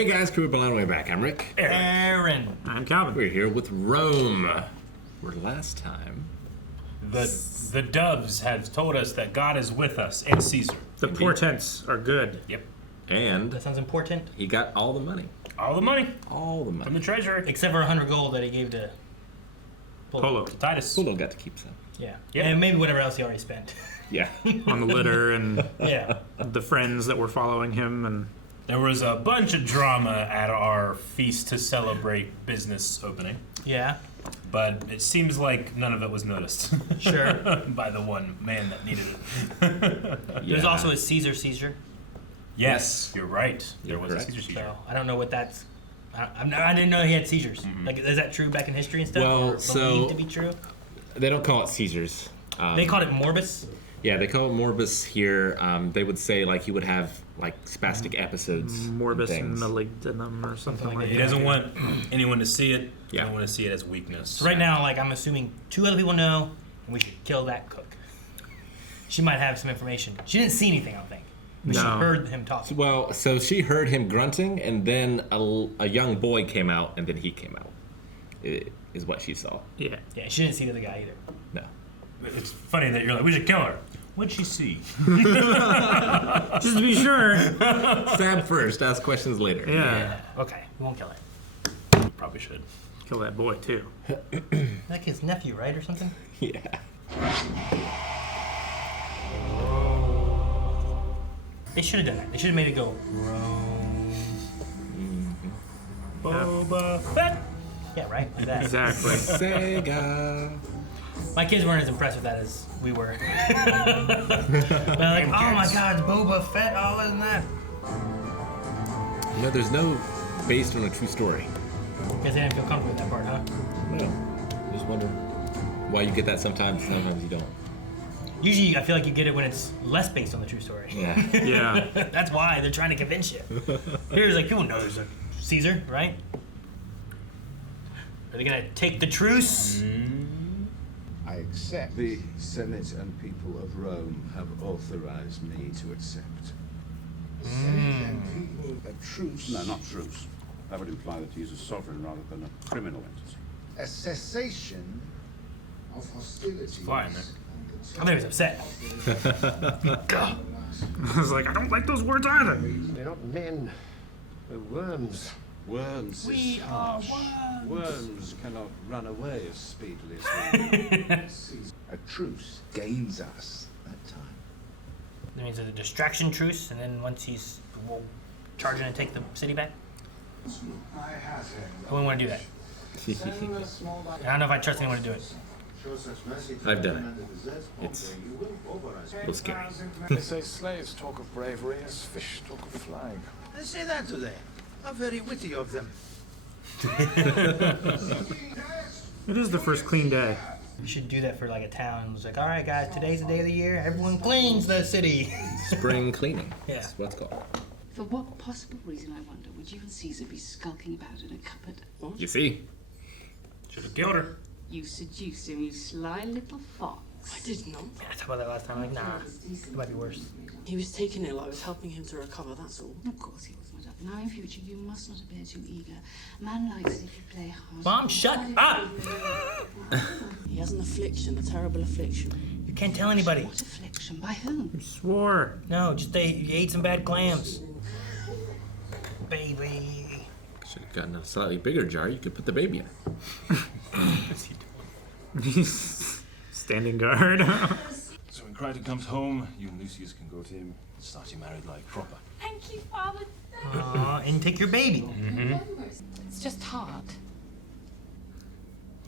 Hey guys, crew on the way back. I'm Rick. Aaron. I'm Calvin. We're here with Rome. Where last time The doves have told us that God is with us and Caesar. The portents are good. Yep. and That sounds important. he got all the money. All the money All the from money. the treasury. Except for 100 gold that he gave to Polo. Titus. Polo got to keep some. Yeah. Yeah. And maybe whatever else he already spent. Yeah. On the litter and Yeah. the friends that were following him. And There was a bunch of drama at our feast to celebrate business opening, Yeah. but it seems like none of it was noticed. Sure. By the one man that needed it. There's Yeah. also a Caesar. Yes, you're right. There You're was correct. a Caesar. So I don't know what that's. I didn't know he had seizures. Like, is that true back in history and stuff? Well, or so- believed to be true. They don't call it Caesars. They called it morbus. Yeah, they call it morbus here. They would say like he would have like spastic episodes. morbus and things. malignum or something like like He that. doesn't want anyone to see it. He Yeah. don't want to see it as weakness. So right now, like, I'm assuming 2 other people know, and we should kill that cook. She might have some information. She didn't see anything, I don't think. But she No. heard him talking. Well, so she heard him grunting, and then a young boy came out, and then he came out. Is what she saw. Yeah. Yeah, she didn't see the other guy either. No. It's funny that you're like, we should kill her. What'd she see? Just to be sure. Stab first, ask questions later. Yeah. Okay, we won't kill her. Probably should. Kill that boy too. That kid's nephew, right, or something? Yeah. They should have done that. They should have made it go, Rome. Boba Fett. Yeah, right? Like that. Exactly. Sega. My kids weren't as impressed with that as we were. They're like, oh my god, it's Boba Fett, oh, isn't that? You know, there's no based on a true story. Guess they didn't feel comfortable with that part, huh? No. Just wonder why you get that sometimes you don't. Usually, I feel like you get it when it's less based on the true story. Yeah. Yeah. That's why they're trying to convince you. Here's like, people know there's a Caesar, right? Are they gonna take the truce? I accept. The Senate and people of Rome have authorized me to accept. A truce? No, not truce. That would imply that he's a sovereign rather than a criminal entity. A cessation of hostilities. Flying there. I bet he was upset. I was like, I don't like those words either. They're not men. They're worms. Worms We is are harsh. Worms cannot run away as speedily as we. A truce gains us that time. That means there's a distraction truce, and then once we'll charge in and take the city back? I wouldn't want to do that. I don't know if I trust anyone to do it. I've done it. It's a little scary. They say slaves talk of bravery as fish talk of flying. They say that today. How very witty of them. It is the first clean day. We should do that for like a town. It's like, all right, guys, today's the day of the year. Everyone cleans the city. Spring cleaning. Yeah. That's what it's called. For what possible reason, I wonder, would you and Caesar be skulking about in a cupboard? You see? Should have killed her. You seduced him, you sly little fox. I did not. Yeah, I talked about that last time. I'm like, nah, it might be worse. He was taken ill. I was helping him to recover, that's all. Of course he was, madame. Now in future, you must not appear too eager. A man likes it if you play hard. Mom, shut up! He has an affliction, a terrible affliction. You can't tell anybody. What affliction? By whom? Swore. No, just you ate some bad clams. Baby. Should have gotten a slightly bigger jar. You could put the baby in. He's standing guard. So when Crichton comes home, you and Lucius can go to him and start your married life proper. Thank you, Father. Aw, and take your baby. It's just hard.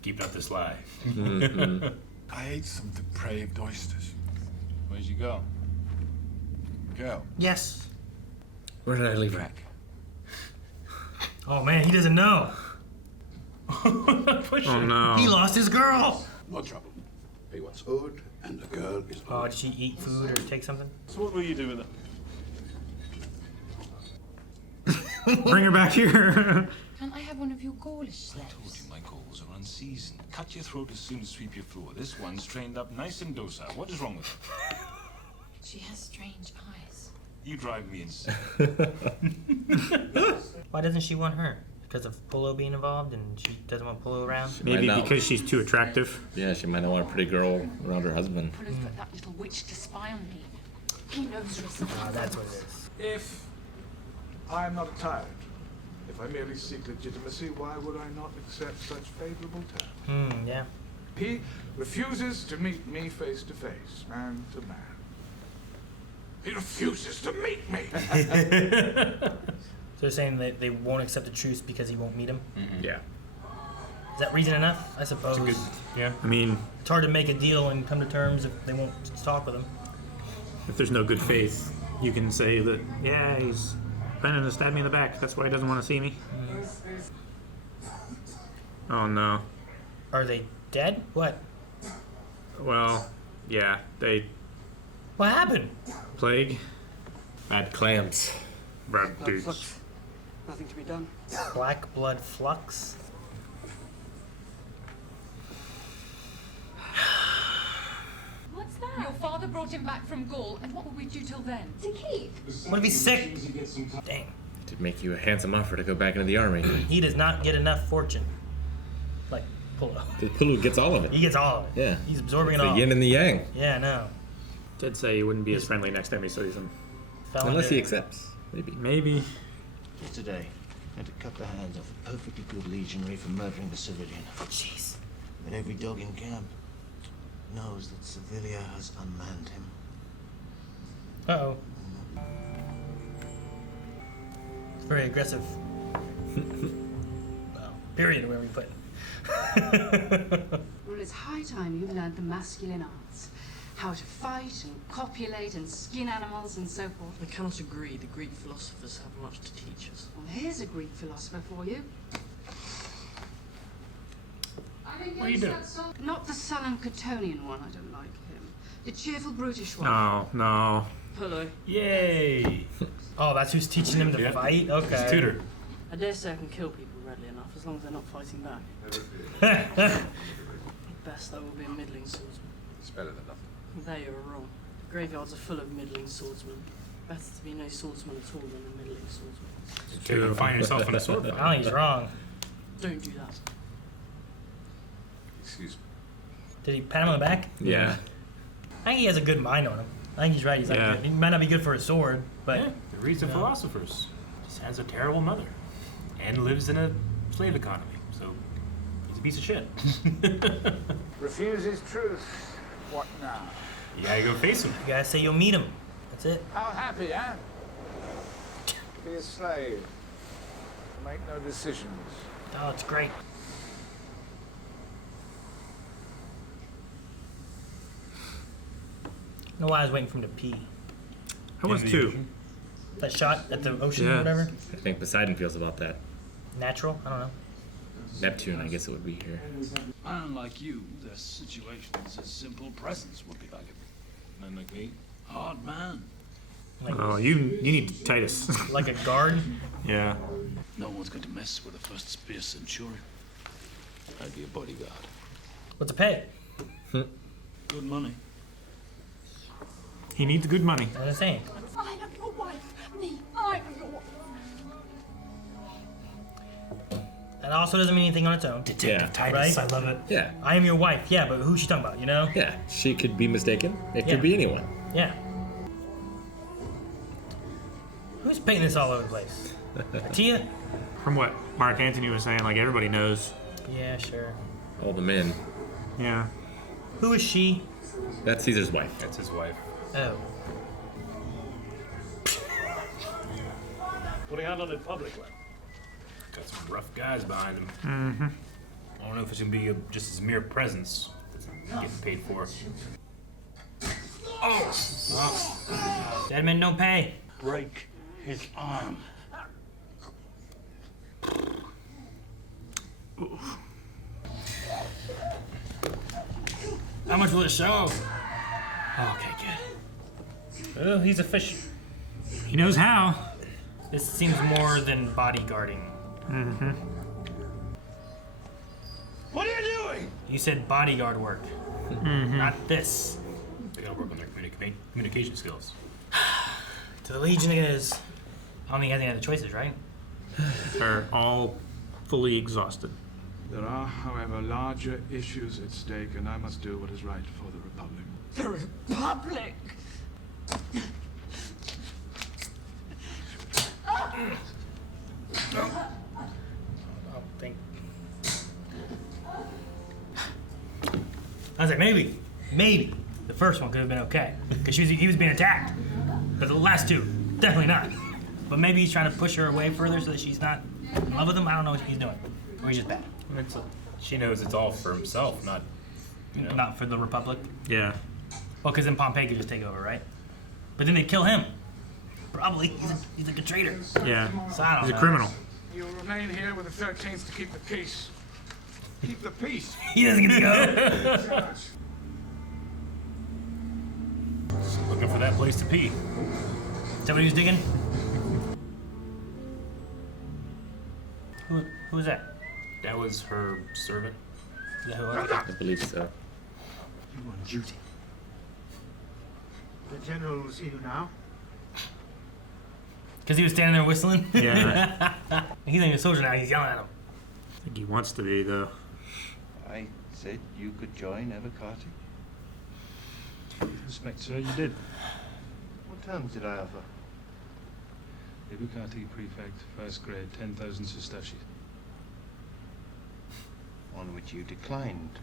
Keep up this lie. I ate some depraved oysters. Where'd you go? Girl. Yes. Where did I leave Rack? Oh man, he doesn't know. Oh no. He lost his girl. No trouble. He wants food, and the girl is. Oh, did she eat food or take something? So what will you do with it? Bring her back here. Can't I have one of your Gaulish I told slaves? you my goals are unseasoned. Cut your throat as soon as sweep your floor. This one's trained up nice and docile. What is wrong with her? She has strange eyes. You drive me insane. Why doesn't she want her? Because of Polo being involved, and she doesn't want Polo around. Maybe Might not. because she's too attractive. Yeah, she might not want a pretty girl around her husband. Polo's put that little witch to spy on me. He knows for something. Ah, that's what it is. If I am not a tyrant, if I merely seek legitimacy, why would I not accept such favorable terms? Yeah. He refuses to meet me face to face, man to man. He refuses to meet me. So they're saying that they won't accept the truce because he won't meet him? Yeah. Is that reason enough? I suppose. Yeah. I mean, It's hard to make a deal and come to terms if they won't talk with him. if there's no good faith, you can say that, yeah, he's planning to stab me in the back. That's why he doesn't want to see me. Oh, no. Are they dead? What? Well, yeah, they What happened? plague. Bad clams. Bad dudes. Nothing to be done. Black blood flux? What's that? Your father brought him back from Gaul, and what will we do till then? To keep. What if he's sick? Dang. To make you a handsome offer to go back into the army. He does not get enough fortune. Like Polo. The Pulu gets all of it. He gets all of it. Yeah. He's absorbing It's it the all. yin and the yang. Yeah, no. Did say he wouldn't be as friendly next time he sees him. Fell Unless into- he accepts. Maybe. Maybe. Yesterday, I had to cut the hands off a perfectly good legionary for murdering a civilian. Jeez. But every dog in camp knows that Sevilla has unmanned him. Uh-oh. It's very aggressive. Well, period, where we put it. Well, it's high time you learned the masculine arts. How to fight and copulate and skin animals and so forth. I cannot agree. The Greek philosophers have much to teach us. Well, here's a Greek philosopher for you. What are you doing? Not the sullen Catonian one, I don't like him. The cheerful brutish one. No, no. Polo. Yay! Oh, that's who's teaching him to Yeah. fight? Okay. His tutor. I dare say I can kill people readily enough, as long as they're not fighting back. At best, I will be a middling swordsman. It's better than nothing. There you are wrong. The graveyards are full of middling swordsmen. Better to be no swordsman at all than a middling swordsman. So you find yourself in a sword I fight. don't think he's wrong. Don't do that. Excuse me. Did he pat him on the back? Yeah. I think he has a good mind on him. I think he's right. He's like, Yeah. he might not be good for a sword, but Yeah, the reason philosophers. Just has a terrible mother. And lives in a slave economy. So he's a piece of shit. Refuses truth. What now? You gotta go face him. you gotta say you'll meet him. That's it. How happy, eh? To be a slave. Make no decisions. Oh, it's great. I don't know why I was waiting for him to pee. I was In the too. ocean. That shot at the ocean or Yeah. whatever. I think Poseidon feels about that. Natural? I don't know. Neptune, I guess it would be here. Man like you, their situation's as simple presence would be like a man like me. Hard man. Like, Oh, you need Titus. like a guard. Yeah. No one's going to mess with a first spear centurion. I'd be a bodyguard. What's the pay? Good money. He needs good money. What am I saying? I am your wife. Me, I am your wife. That also doesn't mean anything on its own. Yeah. Titus, I love it. Yeah. I am your wife. Yeah, but who's she talking about? You know? Yeah. She could be mistaken. It Yeah. could be anyone. Yeah. Who's painting this all over the place? Tia? From what Mark Antony was saying, like everybody knows. Yeah, sure. All the men. Yeah. Who is she? That's Caesar's wife. That's his wife. Oh. Putting out on it publicly. Got some rough guys behind him. Mm-hmm. I don't know if it's gonna be just his mere presence that's getting paid for. Oh. Dead men don't pay. Break his arm. How much will it show? Okay, good. Oh, he's efficient. He knows how. This seems more than bodyguarding. Mm-hmm. What are you doing? You said bodyguard work, not this. They gotta work on their communication skills. So the Legion it is. I don't think he has any other choices, right? They're all fully exhausted. There are, however, larger issues at stake, and I must do what is right for the Republic. The Republic! I don't think. I was like, maybe the first one could have been okay because he was being attacked, but the last two definitely not. But maybe he's trying to push her away further so that she's not in love with him. I don't know what he's doing, or he's just bad. I mean, she knows it's all for himself, not, you know. Not for the Republic. Yeah. Well, because then Pompey could just take over, right? But then they kill him. Probably. He's like a traitor. Yeah. So I don't He's know. a criminal. You remain here with the 13th to keep the peace. Keep the peace. He doesn't get to go. Looking for that place to pee. Is that what he was digging? Who was that? That was her servant. Is that who it was? I believe so. You on duty. The General will see you now. Because he was standing there whistling? Yeah. He's not even a soldier now, he's yelling at him. I think he wants to be, though. I said you could join Evocati. Respect, sir, you did. What terms did I offer? Evocati Prefect, first grade, 10,000 sesterces. On which you declined.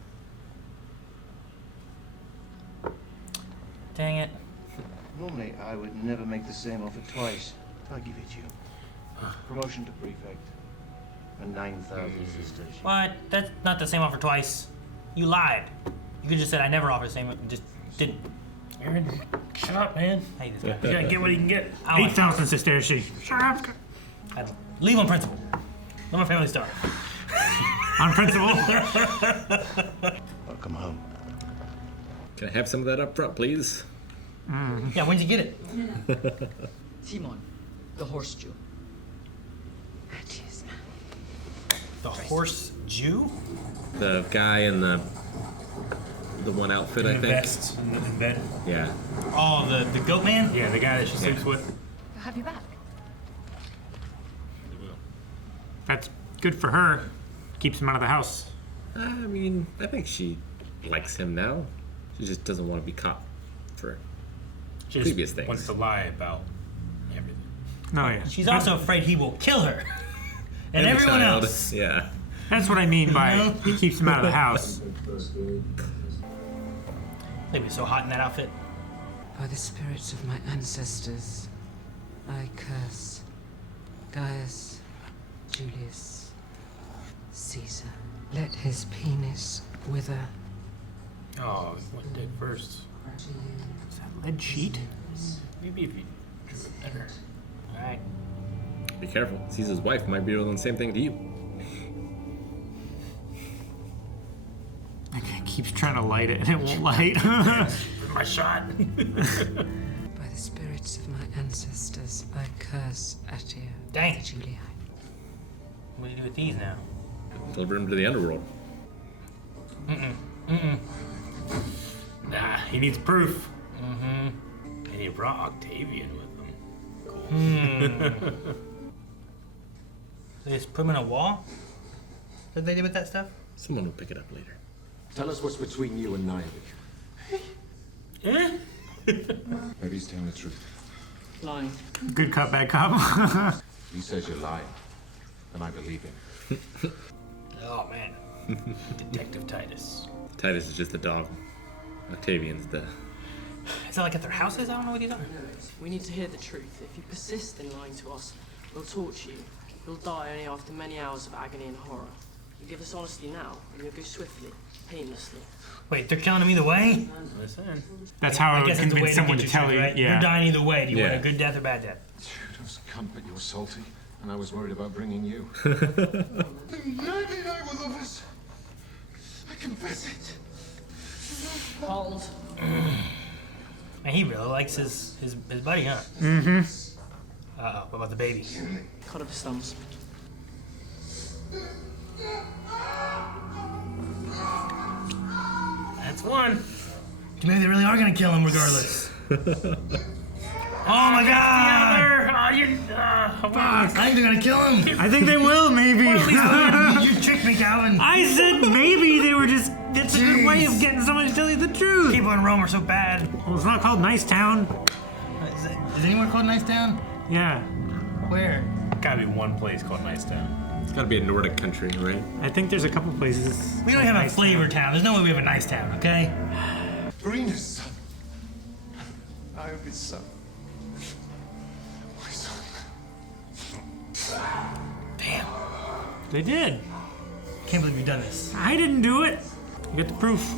Dang it. Normally, I would never make the same offer twice. I give it you. Promotion to prefect. And 9,000 sesterces. What? That's not the same offer twice. You lied. You could just said I never offer the same, just didn't. Aaron, shut up, man. I hate this guy. You gotta get what he can get. 8,000 sesterces. Shut up. Leave on principle. Let my family starve. On principle. Welcome home. Can I have some of that up front, please? Yeah, when'd you get it? Timon, the horse Jew. The horse Jew? The guy in the one outfit, I In the think. vest, in bed. Yeah. Oh, the goat man? Yeah, the guy that she sleeps with. I'll have you back. That's good for her. Keeps him out of the house. I mean, I think she likes him now. She just doesn't want to be caught for She previous just things. wants to lie about everything. No, yeah. She's also afraid he will kill her. And the everyone child. else. Yeah. That's what I mean by he keeps him out of the house. They'd be so hot in that outfit. By the spirits of my ancestors, I curse Gaius Julius Caesar. Let his penis wither. Oh, what did first? Is that lead sheet? Maybe if you drew it better. Alright. Be careful. Caesar's wife might be doing the same thing to you. That guy keeps trying to light it and it won't light. My shot. By the spirits of my ancestors, I curse Atia Dang. the Julii. What do you do with these now? Deliver him to the underworld. Nah, he needs proof. Mm-hmm. And he brought Octavian with him. Cool. They just put him in a wall? What did they do with that stuff? Someone will pick it up later. Tell us what's between you and Niobe. Maybe he's telling the truth. Lying. Good cop, bad cop. He says you're lying, and I believe him. Oh, man. Detective Titus. Titus is just the dog. Octavian's the... Is that like at their houses? I don't know what these are. We need to hear the truth. If you persist in lying to us, we'll torture you. You'll die only after many hours of agony and horror. You give us honesty now, and you'll go swiftly, painlessly. Wait, they're killing him either way? Listen. That's how I would guess it's a way convince someone get to your tell truth, you. right? Yeah. You're dying either way. Do you Yeah. want a good death or bad death? Judas cunt, but you're salty, and I was worried about bringing you. Maybe I were lovers. I confess it. Hold. Man, he really likes his buddy, huh? Mm-hmm. Uh-oh, what about the baby? Cut up his thumbs. That's one. Maybe they really are gonna kill him regardless. Oh my god! I think they're gonna kill him. I think they will, maybe. You tricked me, Calvin. I said maybe they were just. It's a good way of getting someone to tell you the truth. People in Rome are so bad. Well, it's not called Nice Town. Is anywhere called Nice Town? Yeah. Where? Gotta be one place called Nice Town. It's gotta be a Nordic country, right? I think there's a couple places. We don't have a flavor town. There's no way we have a nice town, okay? Verena's son. I am his son. My son. Damn. They did. Can't believe you've done this. I didn't do it. You get the proof.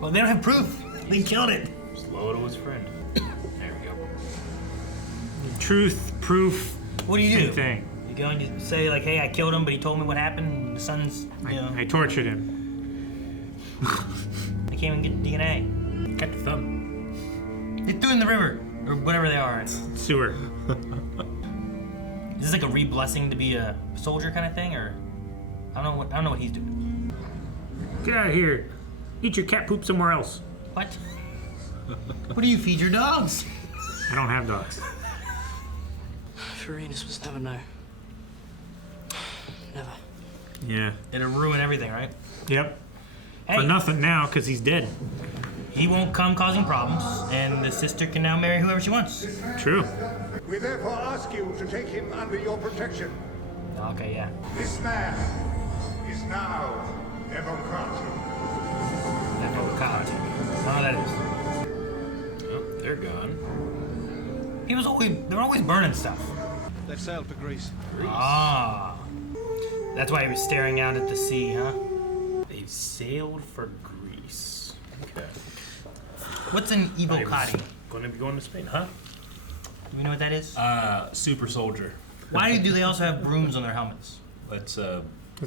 Well, they don't have proof. They killed it. Just Lodo his friend. There we go. Truth, proof. What do you same do? Thing. You going to say like, hey, I killed him, but he told me what happened. The son's, you know. I tortured him. They can't even get DNA. Cut the thumb. They threw it in the river or whatever they are. Sewer. Is this like a re-blessing to be a soldier kind of thing, or I don't know what he's doing. Get out of here. Eat your cat poop somewhere else. What? What do you feed your dogs? I don't have dogs. Verenus must never know. Never. Yeah. It'll ruin everything, right? Yep. Hey. For nothing now, because he's dead. He won't come causing problems, and the sister can now marry whoever she wants. True. We therefore ask you to take him under your protection. Okay, yeah. This man is now Evocati. Evocati. I don't know what that is. Oh, they're gone. They're always burning stuff. They've sailed for Greece. Ah. That's why he was staring out at the sea, huh? They've sailed for Greece. Okay. What's an Evocati? Gonna be going to Spain, huh? Do we know what that is? Super soldier. Why do they also have brooms on their helmets? That's a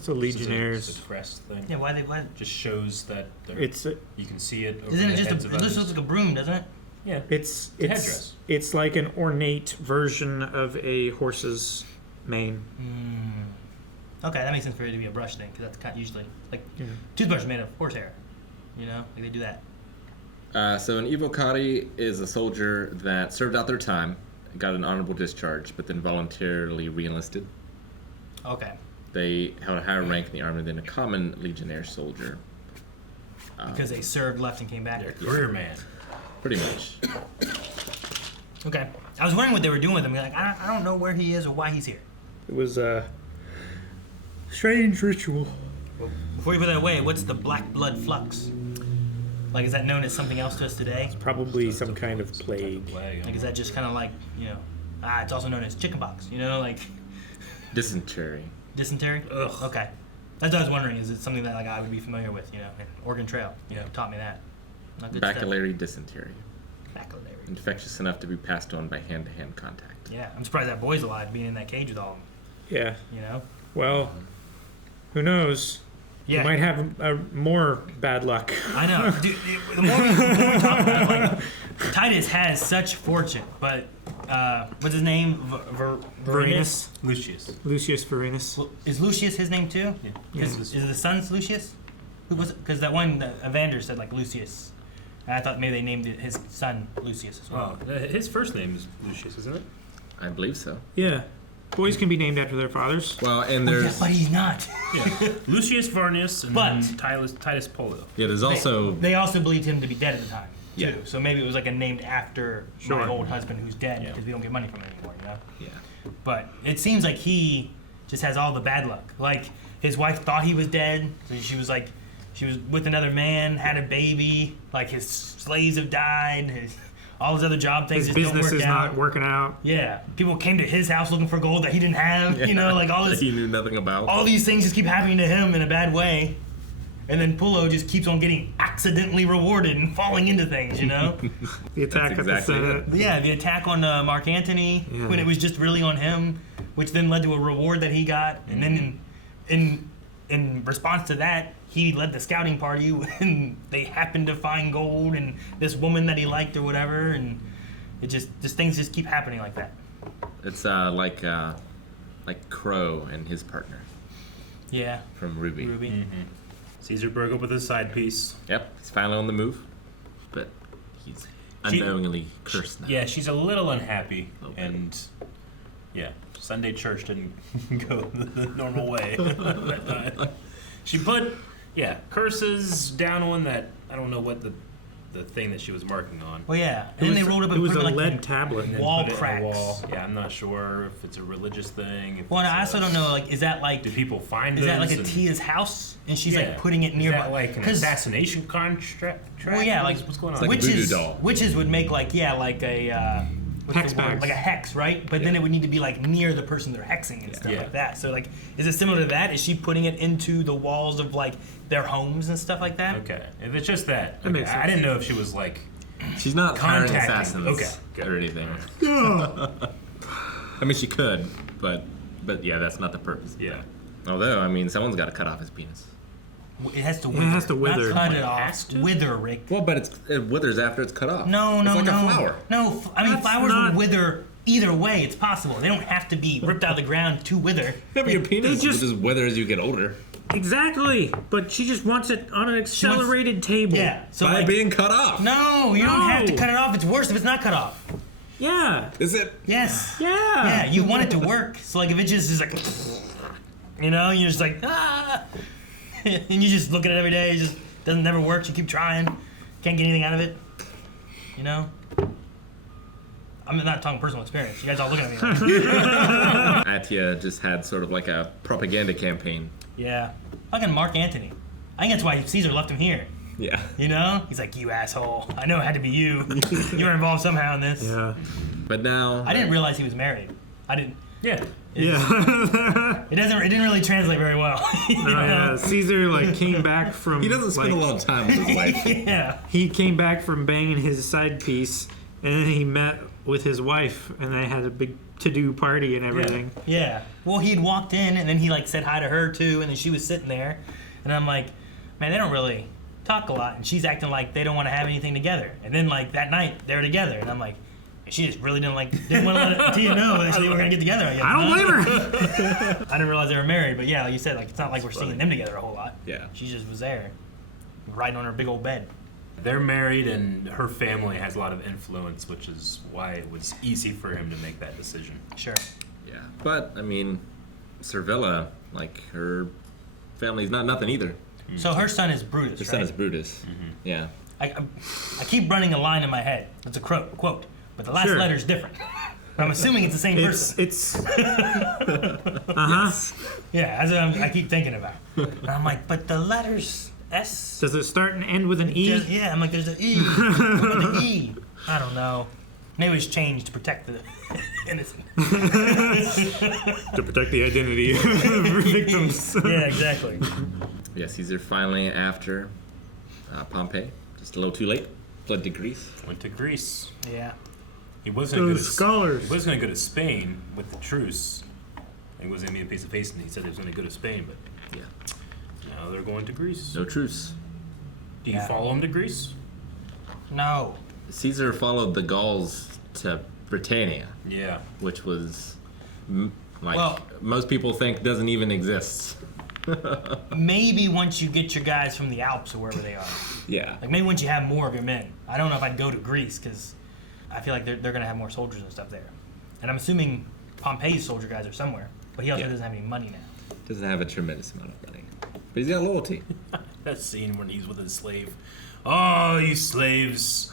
Legionnaires. It's a crest thing. Yeah, why? Just shows that you can see it. Over Isn't it the just heads it of just others. looks like a broom, doesn't it? Yeah. It's a headdress. It's like an ornate version of a horse's mane. Okay, that makes sense for it to be a brush thing, because that's kind of usually like toothbrush is made of horsehair. You know, like they do that. So an Evocati is a soldier that served out their time, got an honorable discharge, but then voluntarily re-enlisted. Okay. They held a higher rank in the army than a common legionnaire soldier. Because they served, left, and came back. They're a career man. Pretty much. Okay. I was wondering what they were doing with him. Like, I don't know where he is or why he's here. It was a strange ritual. Well, before you put that away, what's the black blood flux? Like, is that known as something else to us today? It's probably some kind of plague. Like, is that just kind of like, you know, it's also known as chickenpox, you know, like... Dysentery. Dysentery? Ugh. Okay. That's what I was wondering. Is it something that like I would be familiar with, you know? And Oregon Trail, you know, taught me that. Not good Bacillary dysentery. Bacillary. Infectious enough to be passed on by hand-to-hand contact. Yeah, I'm surprised that boy's alive being in that cage with all of them. Yeah. You know? Well, who knows? Yeah. You might have more bad luck. I know. Dude, the more we talk about it, like, Titus has such fortune, but what's his name? Varenus? Lucius. Lucius Varenus. Is Lucius his name too? Yeah. Is the son's Lucius? Who was? Because that one Evander said like Lucius. And I thought maybe they named his son Lucius as well. Oh, his first name is Lucius, isn't it? I believe so. Yeah. Boys can be named after their fathers. Well, and Yeah, there's... but he's not. Yeah. Lucius Varnius and But- then Titus Polo. Yeah, there's also... They also believed him to be dead at the time. Yeah. Too. So maybe it was like a named after Sure. my old husband who's dead Yeah. because we don't get money from him anymore, you know? Yeah. But it seems like he just has all the bad luck. Like his wife thought he was dead, so she was with another man, had a baby. Like his slaves have died. All his other job things His just don't business work is out. not working out. Yeah, people came to his house looking for gold that he didn't have. You know, like all that this. he knew nothing about. All these things just keep happening to him in a bad way. And then Pullo just keeps on getting accidentally rewarded and falling into things, you know? The attack at the Senate. Yeah, the attack on Mark Antony when it was just really on him, which then led to a reward that he got. And then in response to that, he led the scouting party when they happened to find gold and this woman that he liked or whatever. And it just things just keep happening like that. It's like Crow and his partner. Yeah. From Ruby. Mm-hmm. Caesar broke up with his side piece. Yep, he's finally on the move, but he's unknowingly cursed now. Yeah, she's a little unhappy, and yeah, Sunday church didn't go the normal way. She put curses down on that. I don't know what the thing that she was marking on. Well, yeah, and then they rolled up It was put a like lead tablet. And then wall put it in the cracks. wall. Yeah, I'm not sure if it's a religious thing. If Well, and it's I also don't know. Like, is that like? Do people find Is that those like a and- Tia's house, and she's Yeah. like putting it nearby? Is that like an 'Cause- assassination contract? Well, yeah, like what's going on? It's like a voodoo witches. doll. Witches would make like like a what's Hex the word? bags. Like a hex, right? But then it would need to be like near the person they're hexing and stuff Yeah. like that. So like, is it similar to that? Is she putting it into the walls of like their homes and stuff like that? Okay, if it's just that. That makes I sense. didn't know if she was like. She's not hiring Contacting. assassins Okay, good. or anything. I mean, she could, but yeah, that's not the purpose. Yeah. Although, I mean, someone's got to cut off his penis. It has to It wither. has to wither. Not cut it It off. has to? Wither, Rick. Well, but it withers after it's cut off. No, it's like no. a flower. No, I mean, That's flowers not- would wither either way. It's possible. They don't have to be ripped out of the ground to wither. Maybe your penis just- will just wither as you get older. Exactly, but she just wants it on an accelerated table. Yeah. So By like, being cut off. no, you don't have to No. cut it off. It's worse if it's not cut off. Yeah. Is it? Yes. Yeah. Yeah, you want it to work. So like if it just is like, you know, you're just like, ah, and you just look at it every day. It just doesn't never work. You keep trying, can't get anything out of it. You know. I'm not talking personal experience. You guys all looking at me. Like, Atia just had sort of like a propaganda campaign. yeah. Fucking Mark Antony. I think that's why Caesar left him here. Yeah. You know? He's like, you asshole. I know it had to be you. You were involved somehow in this. Yeah. But now. I didn't realize he was married. I didn't. Yeah. Yeah. It didn't really translate very well. You Oh, know? yeah. Caesar came back from. He doesn't spend a lot of time with his wife. Yeah. He came back from banging his side piece, and then he met with his wife, and they had a big to-do party and everything. Yeah. Well, he had walked in, and then he like said hi to her too, and then she was sitting there, and I'm like, man, they don't really talk a lot, and she's acting like they don't want to have anything together. And then like that night they're together, and I'm like, she just really didn't want to let Tia know that they were gonna get together. I guess. I don't blame her. I didn't realize they were married, but yeah, like you said, like it's not like we're seeing them together a whole lot. Yeah. She just was there, riding on her big old bed. They're married, and her family has a lot of influence, which is why it was easy for him to make that decision. Sure. Yeah. But, I mean, Servilla, like, her family's not nothing either. So her son is Brutus, Her right? son is Brutus. Yeah. I keep running a line in my head. It's a quote, but the last Sure. letter's different. But I'm assuming it's the same person. It's. Uh-huh. Yeah, that's what I keep thinking about. And I'm like, but the letters S. Does it start and end with an E? Yeah, I'm like, there's an E. What about the E? I don't know. Maybe it was changed to protect the innocent. To protect the identity of the victims. Yeah, exactly. Yeah, Caesar finally, after Pompey, just a little too late, fled to Greece. Went to Greece. Yeah. He was going to go Those to scholars. He was going to go to Spain with the truce. He wasn't going to be a piece of peace, and he said he was going to go to Spain, but Yeah. now they're going to Greece. No truce. Do you Yeah. follow him to Greece? No. Caesar followed the Gauls to Britannia, Yeah. which was, Well- most people think doesn't even exist. Maybe once you get your guys from the Alps or wherever they are. Yeah. Like maybe once you have more of your men. I don't know if I'd go to Greece because I feel like they're going to have more soldiers and stuff there. And I'm assuming Pompey's soldier guys are somewhere, but he also Yeah. doesn't have any money now. Doesn't have a tremendous amount of money. But he's got loyalty. That scene when he's with his slave. Oh, you slaves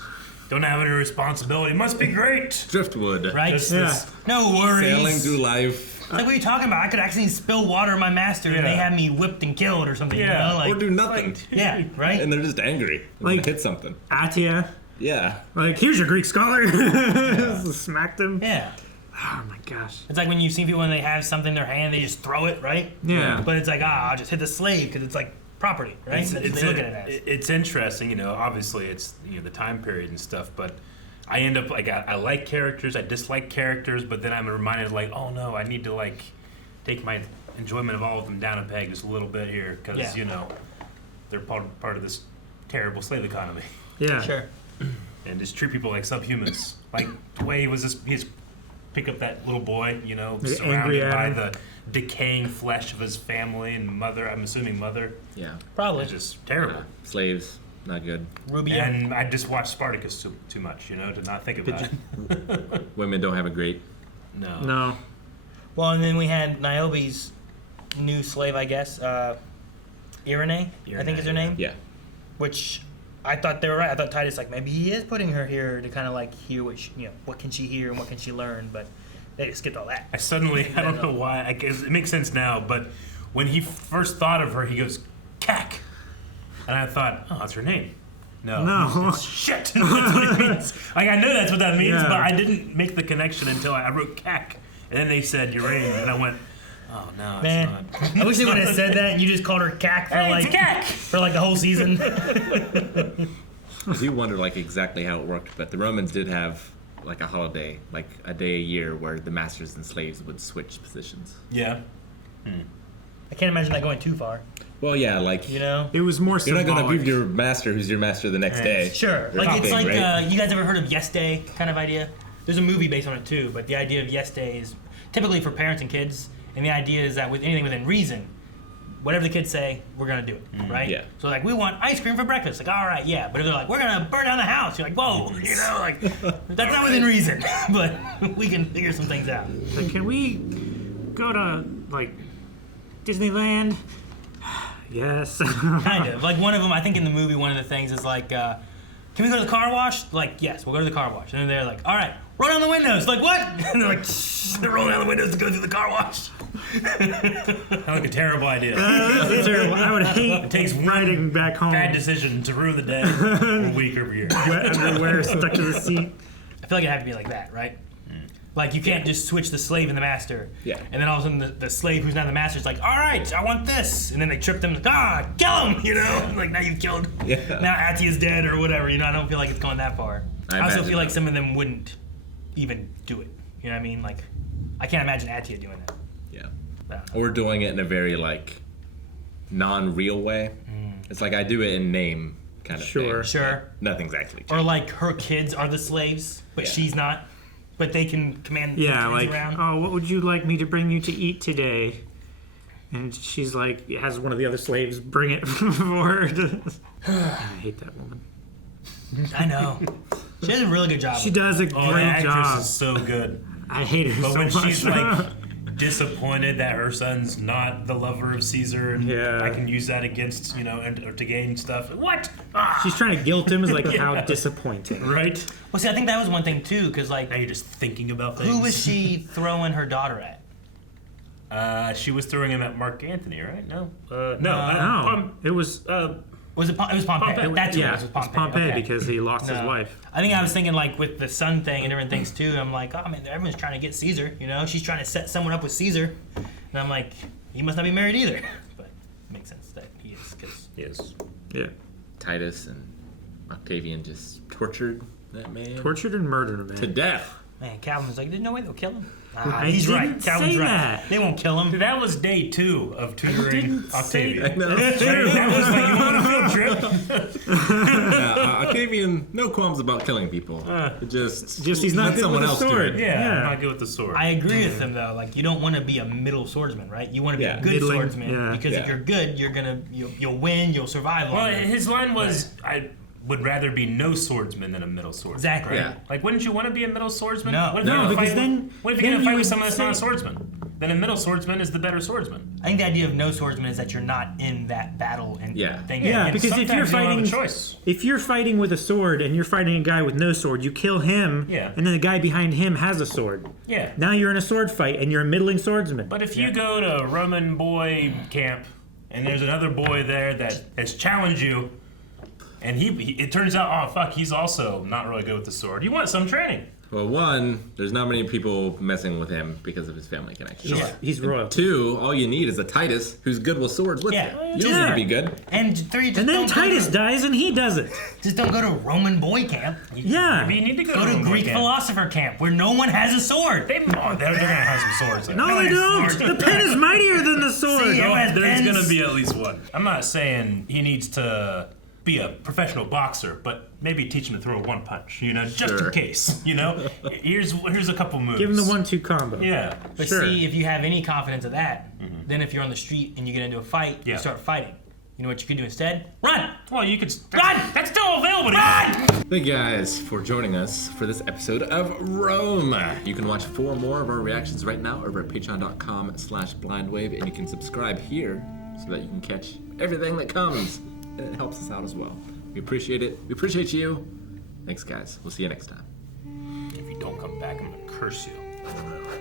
don't have any responsibility. Must be great. Driftwood. Right? Just Yeah. this- No worries. Sailing through life. It's like, what are you talking about? I could actually spill water on my master and they Yeah. have me whipped and killed or something. Yeah. You know? Like, Or do nothing. yeah, right? And they're just angry. They want Like- to hit something. Atia. Yeah. Like, here's your Greek scholar. Smacked him. Yeah. Oh my gosh. It's like when you see people when they have something in their hand, they just throw it, right? Yeah. But it's like, I'll just hit the slave because it's like property, right? That's what they look at it as. It's interesting, you know. Obviously, it's the time period and stuff, but I end up like I like characters, I dislike characters, but then I'm reminded like, oh no, I need to like take my enjoyment of all of them down a peg just a little bit here because Yeah. they're part of this terrible slave economy, Yeah. Sure. and just treat people like subhumans. Like the way he's pick up that little boy, Like angry surrounded at by him. the decaying flesh of his family and mother. I'm assuming mother. Yeah. Probably. It's just terrible. Slaves. Not good. Rubio. And I just watched Spartacus too much, to not think about it. Women don't have a great. No. Well, and then we had Niobe's new slave, I guess, Irene, I think is her name. Yeah. Which I thought they were right. I thought Titus, maybe he is putting her here to kind of hear what can she hear and what can she learn, but they just skipped all that. I don't know why. I guess it makes sense now, but when he first thought of her, he goes, Cack. And I thought, oh, that's her name. No. Shit. That's what it means. I know that's what that means, but I didn't make the connection until I wrote Cack. And then they said Urane, and I went, oh, no, it's Man, not. I wish they would have said that and you just called her Cack for Hey, it's Cack. for the whole season. I do wonder exactly how it worked, but the Romans did have a holiday, a day a year where the masters and slaves would switch positions. Yeah. I can't imagine that going too far. Well, yeah, it was more you're not symbolic. going to give your master who's your master the next day. Sure. Or something, right? You guys ever heard of Yes Day kind of idea? There's a movie based on it too, but the idea of Yes Day is typically for parents and kids, and the idea is that with anything within reason, whatever the kids say, we're gonna do it, right? Yeah. So we want ice cream for breakfast. All right, yeah. But if they're we're gonna burn down the house, you're whoa, that's not within reason, but we can figure some things out. Can we go to Disneyland? Yes. Kind of. One of them, I think in the movie, one of the things is can we go to the car wash? Yes, we'll go to the car wash. And then they're all right, roll down the windows. What? And they're they're rolling down the windows to go through the car wash. A terrible idea. That's terrible. I would hate it takes riding back home. Bad decision to ruin the day for a week or a year. Wet underwear stuck to the seat. I feel like it had to be like that, right? You can't just switch the slave and the master. Yeah. And then all of a sudden the slave who's not the master is all right, I want this. And then they trip them, kill him, now you've killed. Yeah. Now Attia's dead or whatever, I don't feel like it's going that far. I also imagine feel like that. some of them wouldn't even do it. You know what I mean? I can't imagine Attia doing that. Yeah. Or doing it in a very, non-real way. It's I do it in name kind of thing. Sure. Nothing's actually changed. Or her kids are the slaves, but she's not. But they can command the kids around. Oh, what would you like me to bring you to eat today? And she's has one of the other slaves bring it forward. I hate that woman. I know. She does a really good job. She does a that great actress job. is so good. I hate her But so when much. she's disappointed that her son's not the lover of Caesar, and I can use that against or to gain stuff. What? She's trying to guilt him how disappointing. Right? Well, see, I think that was one thing too, because Now you're just thinking about things. who was she throwing her daughter at? She was throwing him at Mark Antony, right? No. No, it was. Was it? It was Pompey. Pompey. That's who it Yeah, was. It was it's Pompey Okay. because he lost his No. wife. I think I was thinking with the son thing and different things too. I'm oh man, everyone's trying to get Caesar. She's trying to set someone up with Caesar, and I'm he must not be married either. But it makes sense that he is, because he is. Yeah. Titus and Octavian just tortured that man. Tortured and murdered a man. To death. Man, Calvin's there's no way they'll kill him. I He's right. didn't Calvin's say right. that. They won't kill him. That was day 2 of tutoring Octavian. That's true. That was you on a field trip. Octavian, no qualms about killing people. Just he's not let good someone with a else do sword. it. Yeah, I'm not good with the sword. I agree with him though. You don't want to be a middle swordsman, right? You want to be a good Middling, swordsman because if you're good, you'll win. You'll survive. Well, longer. his line was, I would rather be no swordsman than a middle swordsman. Exactly. Yeah. Wouldn't you want to be a middle swordsman? No. What if No, you're gonna because fight then- what if you're then going to fight you with would someone that's not a say- swordsman? Then a middle swordsman is the better swordsman. I think the idea of no swordsman is that you're not in that battle and thing. Yeah, And because if you're sometimes you don't have a fighting, choice. if you're fighting with a sword and you're fighting a guy with no sword, you kill him, Yeah. and then the guy behind him has a sword. Yeah. Now you're in a sword fight and you're a middling swordsman. But if you go to Roman boy camp and there's another boy there that has challenged you, and he it turns out, oh fuck, he's also not really good with the sword. You want some training. Well, one, there's not many people messing with him because of his family connection. He's royal. 2, all you need is a Titus who's good with swords with you. You don't need to be good. And 3, just And then don't Titus dies and he does it. Just don't go to Roman boy camp. Yeah. Maybe you need to go, Go to Roman boy Greek camp. philosopher camp where no one has a sword. They're gonna have some swords there. No, they don't. The pen is mightier than the sword. See, No, has there's pens. gonna be at least one. I'm not saying he needs to be a professional boxer, but maybe teach him to throw one punch, just Sure. in case, Here's a couple moves. Give him the 1-2 combo. Yeah. But Sure. see, if you have any confidence of that, then if you're on the street and you get into a fight, Yeah. you start fighting. You know what you can do instead? Run! Well, you could. That's still available. Run! Thank you guys for joining us for this episode of Rome. You can watch 4 more of our reactions right now over at patreon.com/blindwave, and you can subscribe here so that you can catch everything that comes, and it helps us out as well. We appreciate it. We appreciate you. Thanks, guys. We'll see you next time. If you don't come back, I'm gonna curse you.